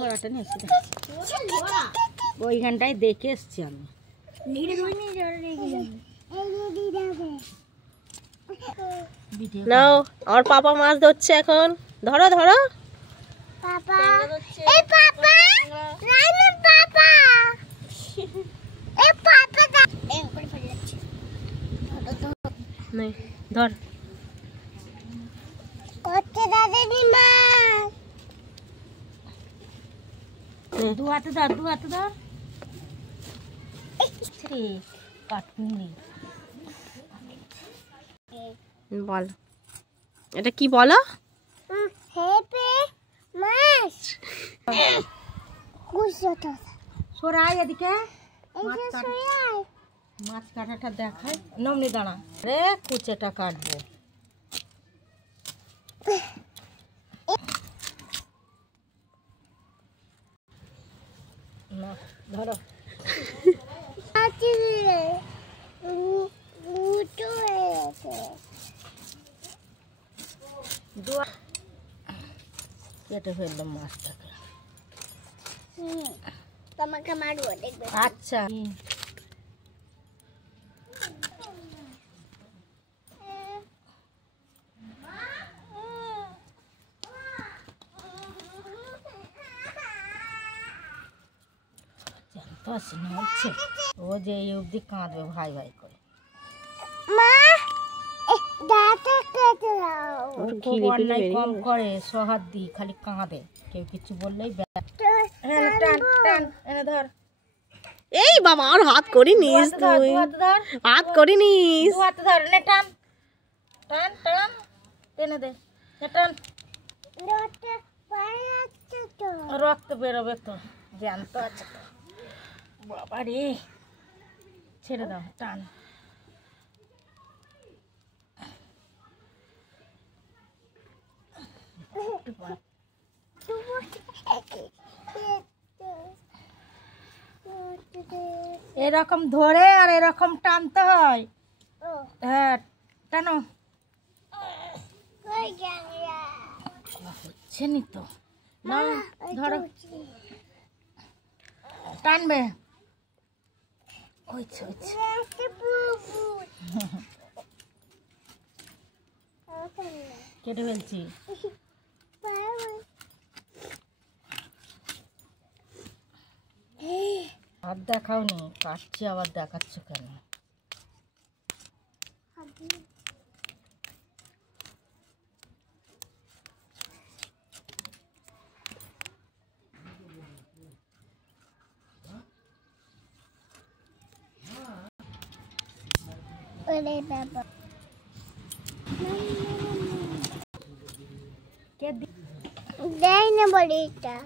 ধরাটা নিয়ে এসছি, ওইখানটায় দেখে এসছি আমি। নাও, আর পাপা মাছ ধরছে এখন। ধরো ধরো। ধর। দু হাতে ধর, দু হাতে ধর। বল, এটা কি বলো? সরাই এদিকে, মাছ কাটাটা দেখায়। নমনি দাঁড়া রে, কুচেটা কাটবো। না ধরো। কেটে ফেললাম মাছটাকে। তোমাকে মারবো, দেখবে। আচ্ছা, ও যে এই অবধি কাঁদবে ভাই ভাই করে। কম করে, সহাত দি খালি কাঁদে, কেউ কিছু বললেই। এনে ধর। এই বাবা, আর হাত করিনিস তুই, হাত করিনিস। হাতে ধর, নে টান টান টান, টেনে দে, টান। রক্ত বেরোবে তো, জ্যান্ত আছে তো। বাবা রে, ছেড়ে দাও, টান। এরকম ধরে আর এরকম টানতে হয়। হ্যাঁ, টানো। হচ্ছে নি তো, না ধরো, টানবে। হচ্ছে হচ্ছে। কেটে ফেলছি। হাত দেখাও নি, কাটছি আবার দেখাচ্ছ কেন? দেয় না বলে এটা।